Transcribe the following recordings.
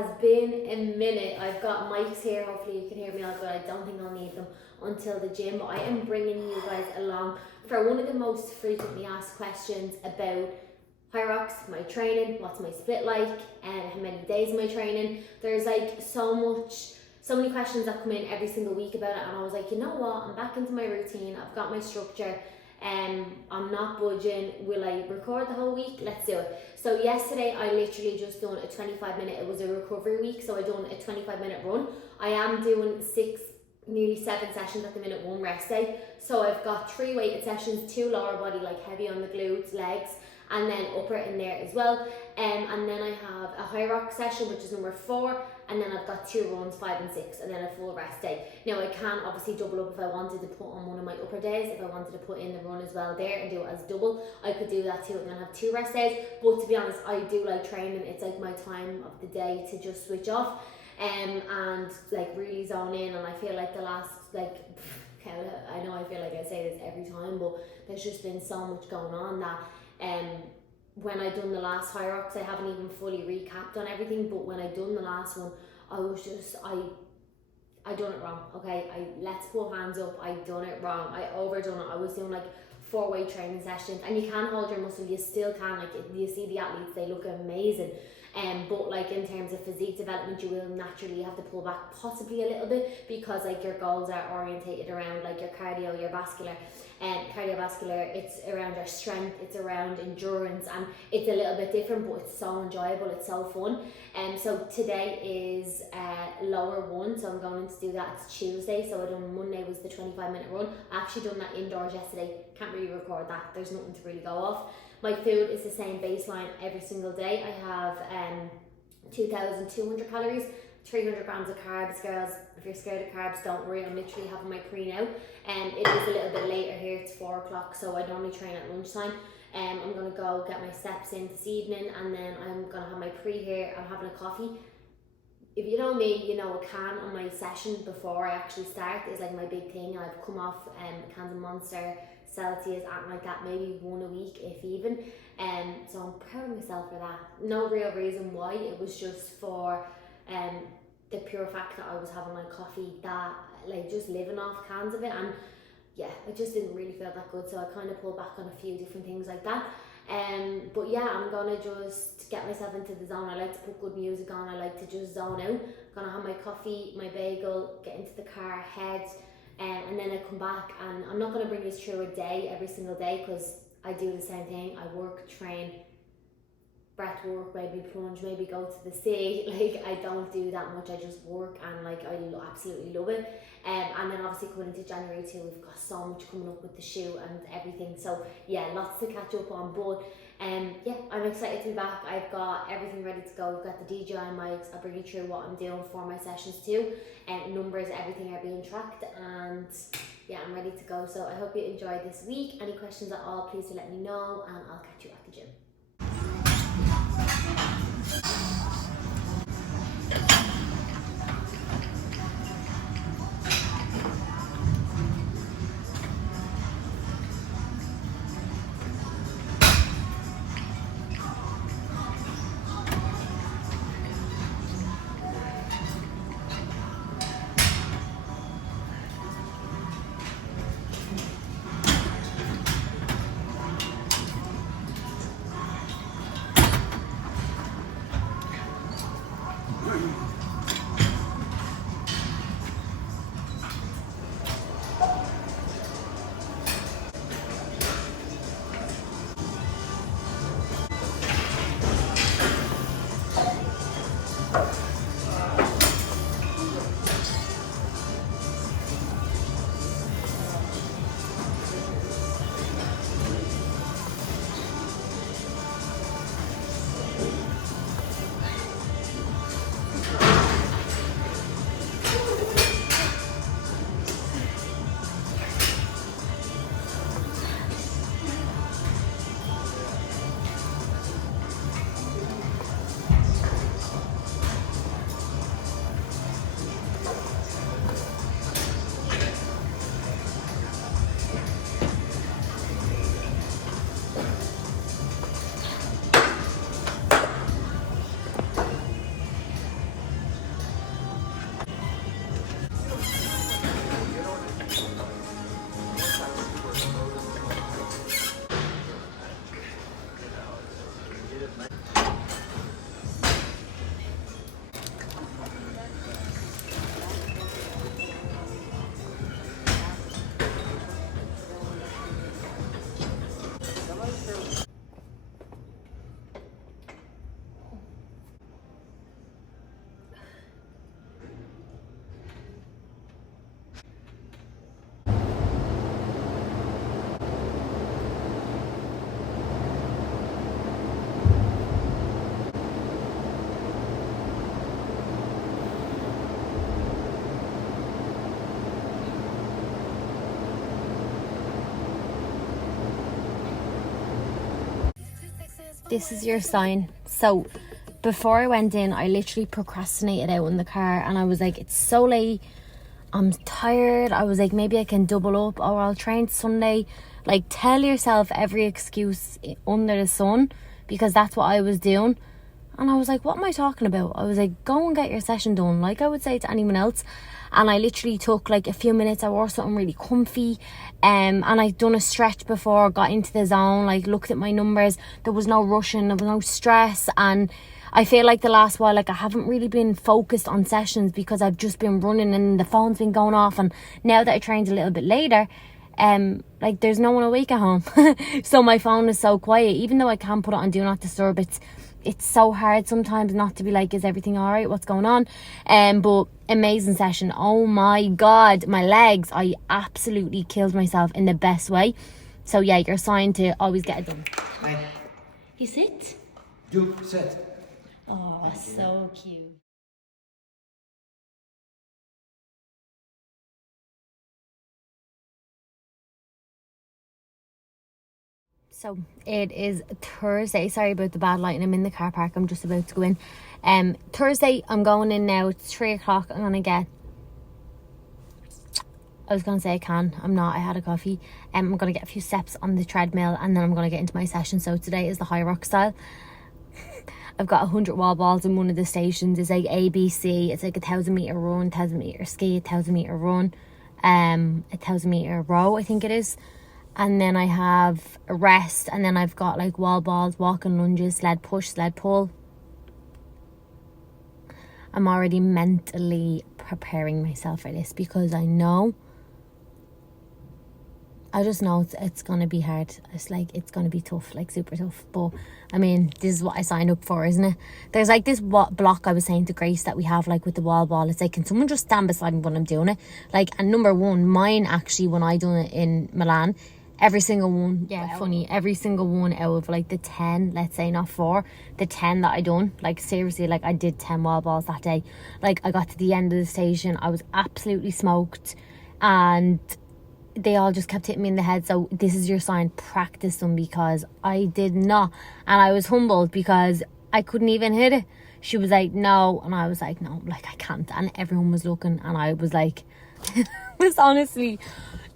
has been a minute. I've got mics here, hopefully you can hear me all good. I don't think I'll need them until the gym, but I am bringing you guys along for one of the most frequently asked questions about Hyrox, my training, what's my split like, and how many days am I training. There's like so many questions that come in every single week about it, and I was like, you know what, I'm back into my routine, I've got my structure, I'm not budging. Will I record the whole week? Let's do it. So yesterday I literally just done a 25-minute, it was a recovery week, so I done a 25-minute run. I am doing nearly 7 sessions at the minute, 1 rest day. So I've got 3 weighted sessions, 2 lower body, like heavy on the glutes, legs, and then upper in there as well. And then I have a Hyrox session, which is number 4, and then I've got 2 runs, 5 and 6, and then a full rest day. Now I can obviously double up if I wanted to put on one of my upper days. If I wanted to put in the run as well there and do it as double, I could do that too, and then have 2 rest days. But to be honest, I do like training. It's like my time of the day to just switch off and like really zone in. And I feel like the last, like, I know I feel like I say this every time, but there's just been so much going on that when I done the last Hyrox, I haven't even fully recapped on everything, but when I done the last one, I was just, I done it wrong, okay? Let's put hands up, I done it wrong, I overdone it. I was doing like 4 weight training sessions, and you can hold your muscle, you still can, like you see the athletes, they look amazing. But like in terms of physique development, you will naturally have to pull back possibly a little bit, because like your goals are orientated around like your cardio, your vascular, and cardiovascular, it's around your strength, it's around endurance, and it's a little bit different, but it's so enjoyable, it's so fun. And so today is lower 1, so I'm going to do that. It's Tuesday, so I done Monday was the 25-minute run. I actually done that indoors yesterday, can't really record that, there's nothing to really go off. My food is the same baseline every single day. I have 2,200 calories, 300 grams of carbs. Girls, if you're scared of carbs, don't worry, I'm literally having my pre now. It is a little bit later here, it's 4 o'clock, so I normally train at lunchtime. I'm going to go get my steps in this evening, and then I'm going to have my pre here. I'm having a coffee. If you know me, you know a can on my session before I actually start is like my big thing. I've come off cans of Monster, Celsius, and like that, maybe 1 a week if even. So I'm proud of myself for that. No real reason why, it was just for the pure fact that I was having my coffee, that like just living off cans of it, and yeah, I just didn't really feel that good, so I kind of pulled back on a few different things like that. But yeah, I'm gonna just get myself into the zone. I like to put good music on, I like to just zone out. Gonna have my coffee, my bagel, get into the car, head, and then I come back, and I'm not gonna bring this through a day every single day, because I do the same thing. I work, train, breath work, maybe plunge, maybe go to the sea. Like, I don't do that much, I just work, and like I absolutely love it. And then obviously coming into January too, we've got so much coming up with the shoot and everything, so yeah, lots to catch up on. But yeah, I'm excited to be back. I've got everything ready to go. We've got the DJI mics, I'll bring you through what I'm doing for my sessions too, and numbers, everything are being tracked, and yeah, I'm ready to go. So I hope you enjoyed this week. Any questions at all, please do let me know, and I'll catch you at the gym. This is your sign. So before I went in, I literally procrastinated out in the car, and I was like, it's so late, I'm tired. I was like, maybe I can double up, or I'll train Sunday. Like, tell yourself every excuse under the sun, because that's what I was doing. And I was like, what am I talking about? I was like, go and get your session done, like I would say to anyone else. And I literally took like a few minutes. I wore something really comfy, and I'd done a stretch before, got into the zone, like looked at my numbers. There was no rushing, there was no stress. And I feel like the last while, like I haven't really been focused on sessions because I've just been running and the phone's been going off. And now that I trained a little bit later, like there's no one awake at home. So my phone is so quiet, even though I can put it on do not disturb. It's so hard sometimes not to be like, is everything all right, what's going on? But amazing session. Oh my god, my legs, I absolutely killed myself in the best way. So yeah, you're signed to always get it done. Hi. You sit? Do sit. Oh, so cute. So it is Thursday. Sorry about the bad lighting. I'm in the car park. I'm just about to go in. Thursday, I'm going in now. It's 3 o'clock. I'm gonna get. I was gonna say I can. I'm not. I had a coffee. I'm gonna get a few steps on the treadmill, and then I'm gonna get into my session. So today is the Hyrox style. I've got 100 wall balls in one of the stations. It's like ABC. It's like 1,000 meter run, 1,000 meter ski, 1,000 meter run, 1,000 meter row, I think it is. And then I have a rest, and then I've got like wall balls, walking lunges, sled push, sled pull. I'm already mentally preparing myself for this because I just know it's going to be hard. It's like, it's going to be tough, like super tough. But I mean, this is what I signed up for, isn't it? There's like this block I was saying to Grace that we have like with the wall ball. It's like, can someone just stand beside me when I'm doing it? Like, and number one, mine actually, when I done it in Milan, every single one, every single one out of like the 10, let's say, not 4, the 10 that I done, like seriously, like I did 10 wall balls that day. Like I got to the end of the station, I was absolutely smoked, and they all just kept hitting me in the head. So this is your sign, practice them, because I did not. And I was humbled because I couldn't even hit it. She was like, no, and I was like, no, like I can't. And everyone was looking, and I was like, it was honestly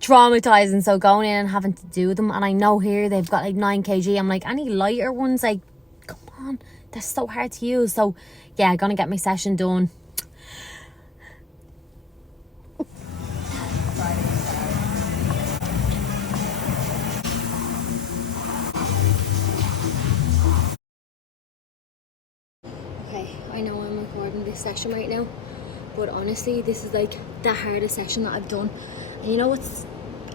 traumatizing. So going in and having to do them, and I know here they've got like 9 kg. I'm like, any lighter ones, like, come on, they're so hard to use. So yeah, gonna get my session done. Okay, I know I'm recording this session right now, but honestly, this is like the hardest session that I've done. And you know what's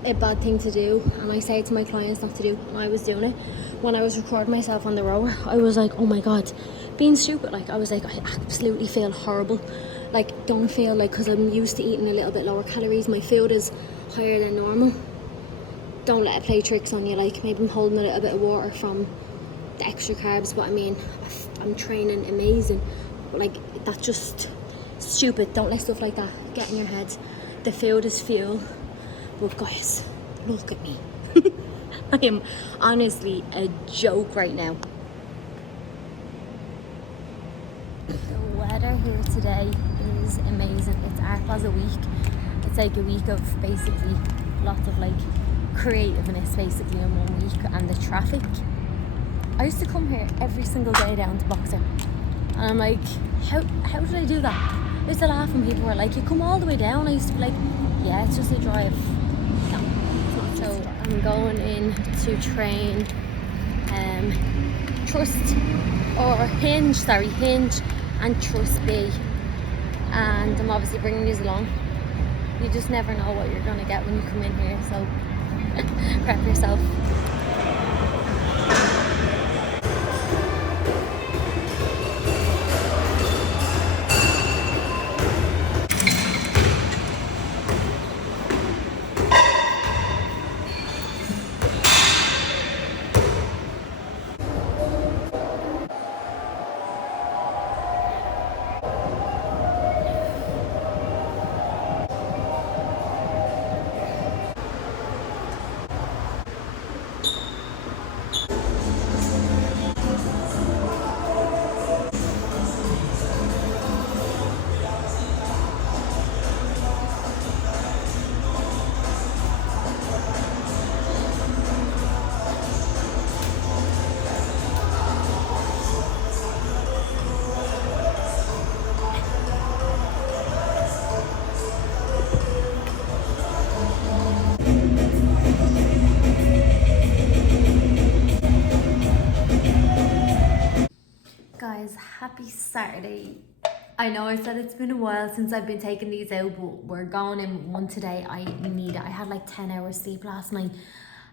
a bad thing to do, and I say it to my clients not to do, and I was doing it when I was recording myself on the rower. I was like, oh my god, being stupid. Like I was like, I absolutely feel horrible. Like, don't feel like, because I'm used to eating a little bit lower calories, my food is higher than normal. Don't let it play tricks on you. Like, maybe I'm holding a little bit of water from the extra carbs, but I mean, I'm training amazing, but like, that's just stupid. Don't let stuff like that get in your head. The food is fuel. But guys, look at me. I am honestly a joke right now. The weather here today is amazing. It's Art Plaza week. It's like a week of basically lots of like creativeness basically in 1 week. And the traffic, I used to come here every single day down to Boxer, and I'm like, how did I do that? I used to laugh when people were like, you come all the way down. I used to be like, yeah, it's just a drive. So I'm going in to train Hinge and Trust B, and I'm obviously bringing these along. You just never know what you're going to get when you come in here, so prep yourself. Saturday. I know I said it's been a while since I've been taking these out, but we're going in one today. I need it. I had like 10 hours sleep last night,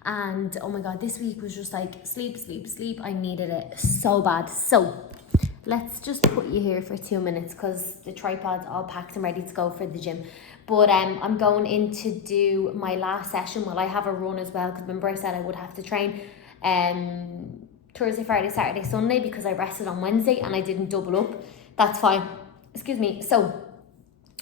and oh my god, this week was just like sleep. I needed it so bad. So let's just put you here for 2 minutes because the tripod's all packed and ready to go for the gym. But I'm going in to do my last session. Well, I have a run as well because remember I said I would have to train Thursday, Friday, Saturday, Sunday because I rested on Wednesday and I didn't double up. That's fine. Excuse me. So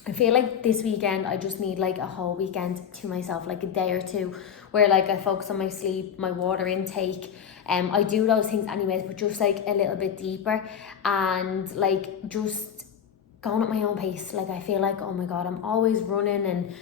I feel like this weekend I just need like a whole weekend to myself, like a day or two where like I focus on my sleep, my water intake. I do those things anyways, but just like a little bit deeper and like just going at my own pace. Like I feel like, oh my god, I'm always running and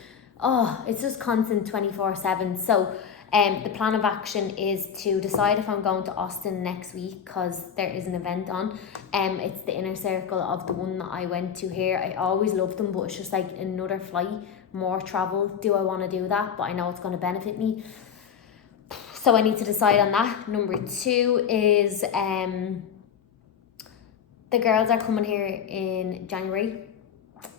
it's just constant 24/7. So the plan of action is to decide if I'm going to Austin next week because there is an event on. It's the inner circle of the one that I went to here. I always loved them, but it's just like another flight, more travel. Do I want to do that? But I know it's going to benefit me. So I need to decide on that. Number 2 is the girls are coming here in January.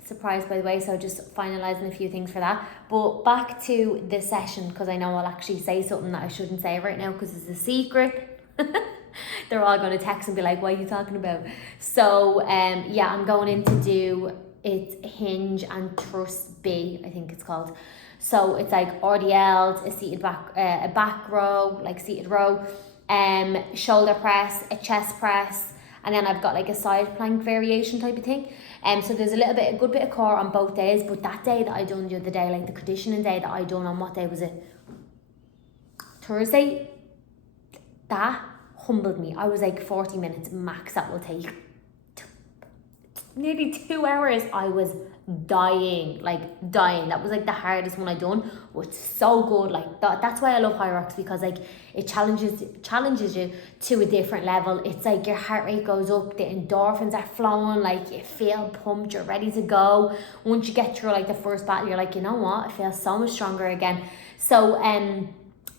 Surprise, by the way, so just finalising a few things for that. But back to the session, because I know I'll actually say something that I shouldn't say right now because it's a secret. They're all going to text and be like, what are you talking about? So yeah, I'm going in to do it's Hinge and Trust B, I think it's called. So it's like RDLs, a back row, like seated row, shoulder press, a chest press, and then I've got like a side plank variation type of thing. So there's a good bit of core on both days, but that day that I done the other day, like the conditioning day that I done on what day was it? Thursday. That humbled me. I was like 40 minutes max that will take. Nearly 2 hours. I was dying. That was like the hardest one I done, but it's so good. Like that's why I love Hyrox, because like it challenges you to a different level. It's like your heart rate goes up, the endorphins are flowing, like you feel pumped, you're ready to go. Once you get through like the first battle, you're like, you know what, I feel so much stronger again. So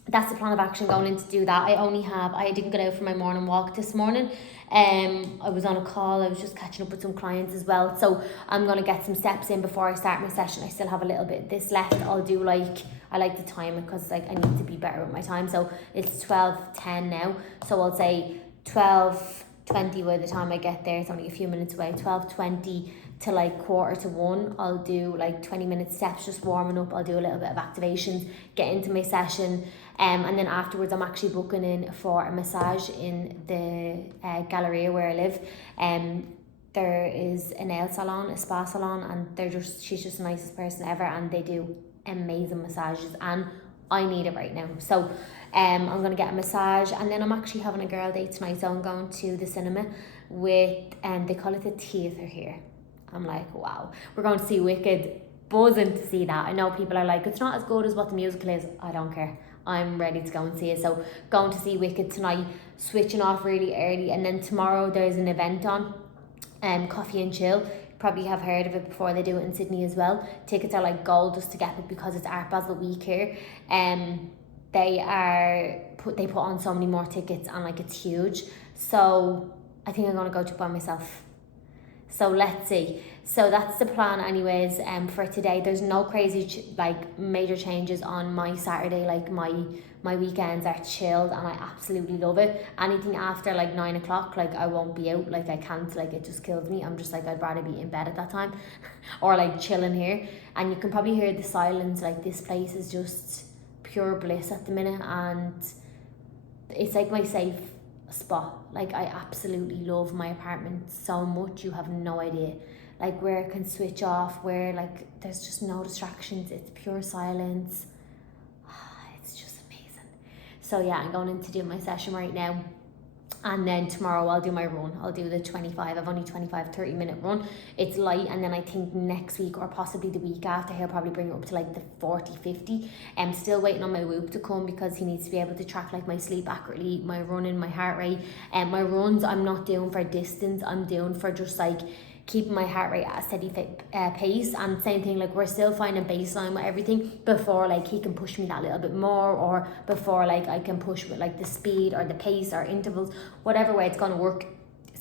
that's the plan of action going in to do that. I didn't get out for my morning walk this morning. I was on a call, I was just catching up with some clients as well. So I'm going to get some steps in before I start my session. I still have a little bit of this left. I like to time it because like I need to be better with my time. So it's 12:10 now. So I'll say 12:20 by the time I get there. It's only a few minutes away. 12:20 to like 1:45. I'll do like 20-minute steps, just warming up. I'll do a little bit of activations, get into my session. And then afterwards I'm actually booking in for a massage in the Galleria where I live. There is a nail salon, a spa salon, and she's just the nicest person ever, and they do amazing massages and I need it right now. So I'm going to get a massage, and then I'm actually having a girl date tonight, so I'm going to the cinema with, they call it the theatre here. I'm like, wow, we're going to see Wicked. Buzzing to see that. I know people are like, it's not as good as what the musical is. I don't care. I'm ready to go and see it. So going to see Wicked tonight, switching off really early, and then tomorrow there's an event on, Coffee and Chill. You probably have heard of it before. They do it in Sydney as well. Tickets are like gold just to get it because it's Art Basel week here. They put on so many more tickets and like it's huge. So I think I'm gonna go to by myself. So let's see. So that's the plan anyways for today. There's no crazy major changes on my Saturday. Like my weekends are chilled and I absolutely love it. Anything after like 9 o'clock, like I won't be out. Like I can't, like it just kills me. I'm just like, I'd rather be in bed at that time or like chilling here. And you can probably hear the silence. Like this place is just pure bliss at the minute, and it's like my safe spot. Like I absolutely love my apartment so much, you have no idea. Like where I can switch off, where like there's just no distractions, it's pure silence. It's just amazing. So yeah, I'm going in to do my session right now, and then tomorrow I'll do my run. I'll do the 25, I've only 30 minute run. It's light, and then I think next week or possibly the week after he'll probably bring it up to like the 40-50. I'm still waiting on my Whoop to come because he needs to be able to track like my sleep accurately, my running, my heart rate. And my runs I'm not doing for distance, I'm doing for just like keeping my heart rate at a steady pace. And same thing, like we're still finding baseline with everything before like he can push me that little bit more, or before like I can push with like the speed or the pace or intervals, whatever way it's going to work.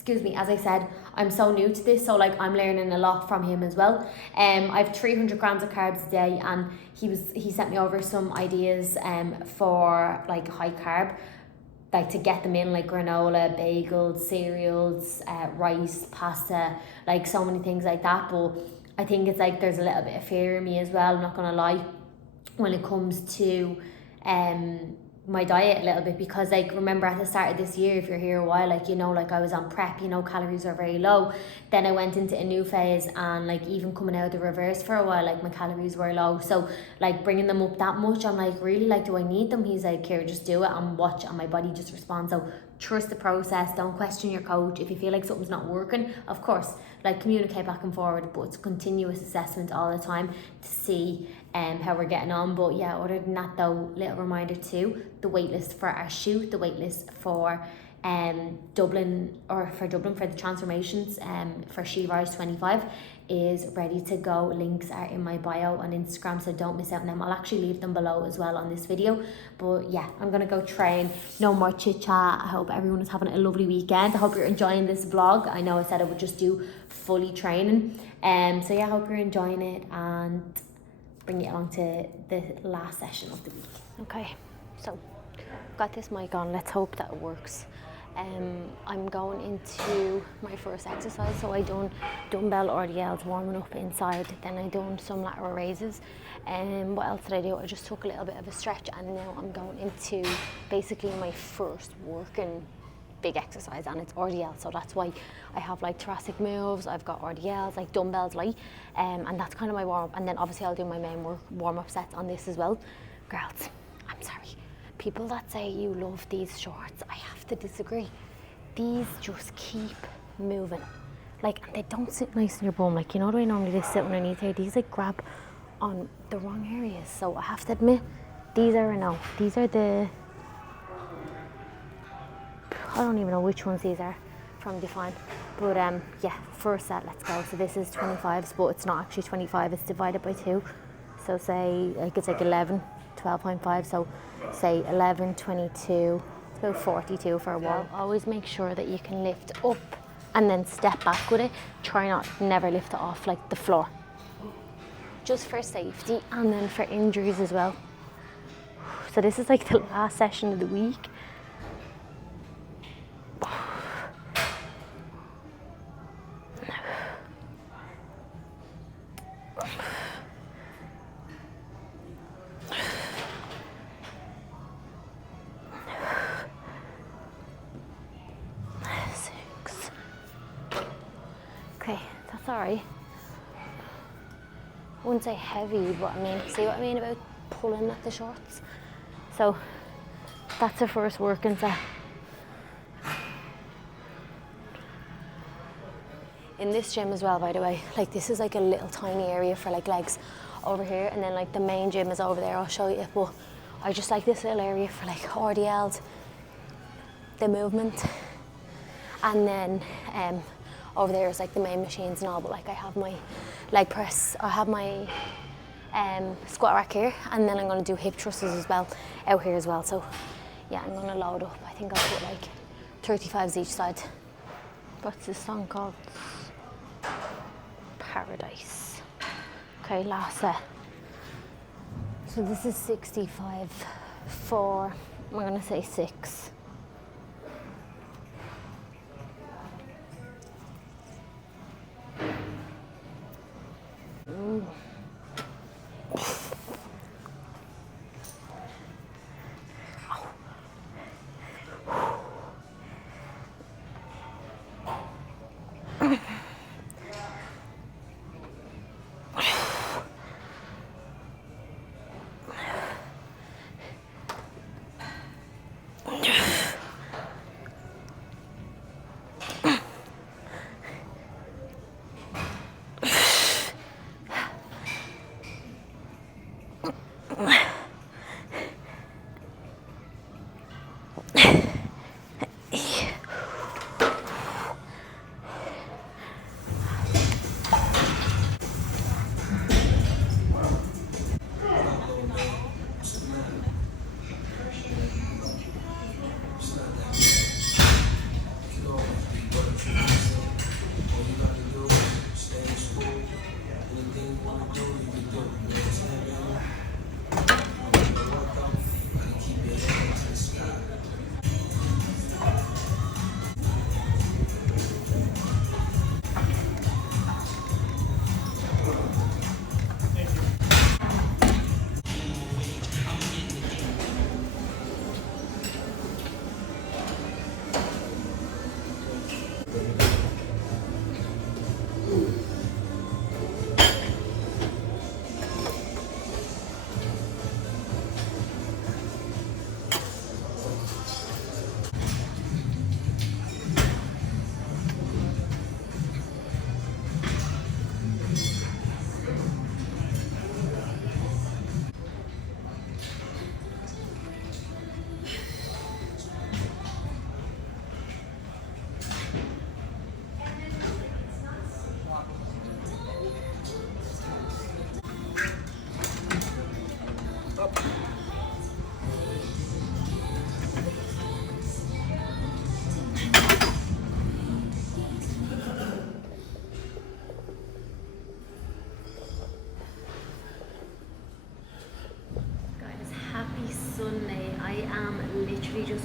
excuse me, as I said, I'm so new to this, so like I'm learning a lot from him as well. I've 300 grams of carbs a day, and he sent me over some ideas for like high carb, like to get them in, like granola, bagels, cereals, rice, pasta, like so many things like that. But I think it's like there's a little bit of fear in me as well, I'm not gonna lie, when it comes to my diet a little bit, because like remember at the start of this year, if you're here a while, like you know, like I was on prep, you know, calories are very low. Then I went into a new phase, and like even coming out of the reverse for a while, like my calories were low. So like bringing them up that much, I'm like, really, like, do I need them? He's like, here, just do it and watch, and my body just responds. So trust the process, don't question your coach. If you feel like something's not working, of course, like communicate back and forward, but it's continuous assessment all the time to see how we're getting on. But yeah, other than that though, little reminder too, the waitlist for our shoot, the waitlist for Dublin for the transformations for She Rise 25 is ready to go. Links are in my bio on Instagram, so don't miss out on them. I'll actually leave them below as well on this video. But yeah, I'm gonna go train, no more chit chat. I hope everyone is having a lovely weekend. I hope you're enjoying this vlog. I know I said I would just do fully training, so yeah, I hope you're enjoying it, and bring it along to the last session of the week. Okay, so got this mic on, let's hope that it works. I'm going into my first exercise, so I done dumbbell RDLs warming up inside, then I done some lateral raises, and what else did I do? I just took a little bit of a stretch, and now I'm going into basically my first working big exercise, and it's RDL, so that's why I have like thoracic moves, I've got RDLs, like dumbbells light, and that's kind of my warm up, and then obviously I'll do my main warm up sets on this as well. Girls, I'm sorry, people that say you love these shorts, I have to disagree. These just keep moving, like they don't sit nice in your bum, like you know the way normally they sit underneath here, these like grab on the wrong areas, so I have to admit, these are a no. These are the, I don't even know which ones these are from Define, but yeah, first set, let's go. So this is 25s, but it's not actually 25, it's divided by 2, so say like it's like 11, 12.5, so say 11, 22, it's about 42 for a wall. Always make sure that you can lift up and then step back with it. Try not, never lift it off like the floor, just for safety and then for injuries as well. So this is like the last session of the week. Okay, that's alright. I wouldn't say heavy, but I mean, see what I mean about pulling at the shorts? So that's the first working set. In this gym as well, by the way, like this is like a little tiny area for like legs over here, and then like the main gym is over there, I'll show you, but I just like this little area for like RDLs, the movement, and then over there is like the main machines and all, but like I have my leg press, I have my squat rack here, and then I'm going to do hip thrusters as well out here as well. So yeah, I'm going to load up. I think I'll put like 35s each side. What's this song called? Paradise. Okay, last set. So this is 65 for, I'm going to say 6.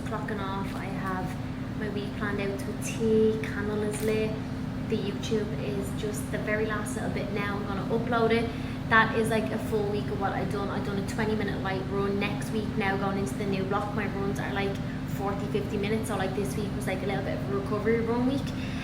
clocking off. I have my week planned out to a T, candle is lit. The YouTube is just the very last little bit now. I'm gonna upload it. That is like a full week of what I've done. I've done a 20-minute light run. Next week now going into the new block, my runs are like 40-50 minutes. So like this week was like a little bit of a recovery run week.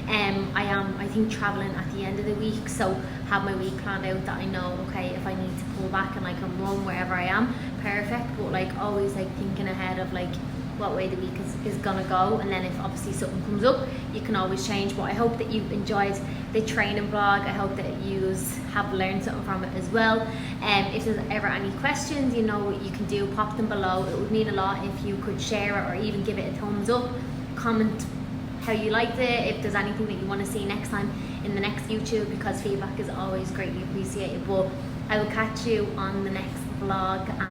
I think traveling at the end of the week, so have my week planned out that I know, okay, if I need to pull back and I can run wherever I am, perfect. But like always like thinking ahead of like what way the week is gonna go, and then if obviously something comes up, you can always change. But I hope that you've enjoyed the training vlog. I hope that you have learned something from it as well. If there's ever any questions, you know what you can do, pop them below. It would mean a lot if you could share it or even give it a thumbs up, comment how you liked it, if there's anything that you want to see next time in the next YouTube, because feedback is always greatly appreciated. But I will catch you on the next vlog.